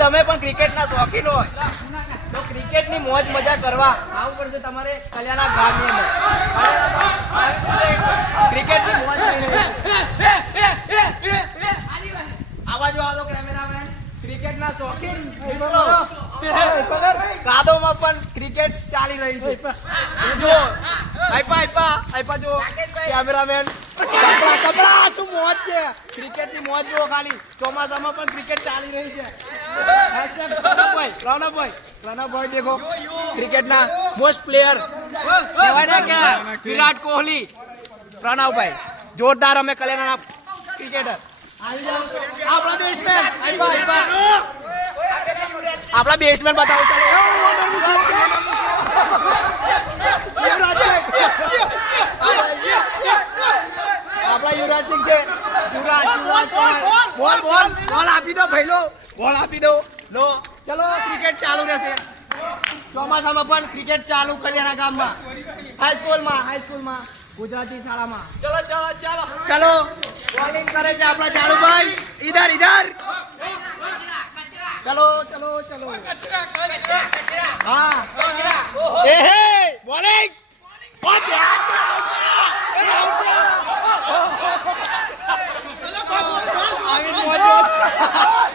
તમે પણ ક્રિકેટના શોખીન હોય. તો ક્રિકેટની મોજ મજા કરવા આવું પડશે તમારે કલ્યાણા ગામની અંદર. ક્રિકેટની મોજ આવા જો આવો કેમેરામેન. ક્રિકેટના શોખીન કાદોમાં પણ ક્રિકેટ ચાલી રહી છે. જો આઈપા આઈપા જો, કેમેરામેન. મોજ છે? ખાલી. ચોમાસામાં પણ ક્રિકેટ ચાલી રહી છે. ક્રિકેટના મોસ્ટ પ્લેયર કહેવાય ને કે વિરાટ કોહલી. પ્રણવભાઈ જોરદાર અમે કલ્યાણ ક્રિકેટર આપણા બેટ્સમેન આપણા બેટ્સમેન બતાવો આપણા યુવરાજ છે. યુવરાજ. બોલ બોલ બોલ આપી દો ભઈલો. બોલ આપી દો. લો. ચલો ક્રિકેટ ચાલુ રહેશે. ચોમાસામાં પણ ક્રિકેટ ચાલુ કલ્યાણા ગામમાં. હાઈસ્કૂલમાં હાઈસ્કૂલમાં ગુજરાતી શાળામાં. ચલો ચલો ચાલો. ચલો. બોલિંગ કરે છે આપણા જાડુભાઈ. ઇધર ઇધર ચલો ચલો ચલો. હા. એ હે. બોલિંગ ઓ ધ્યાન છે, એ out છે. આવી મોજો.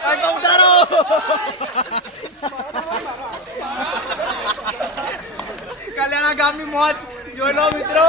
આ તો ઉતારો. કલ્યાણા ગામની મોજ જોઈ લો મિત્રો.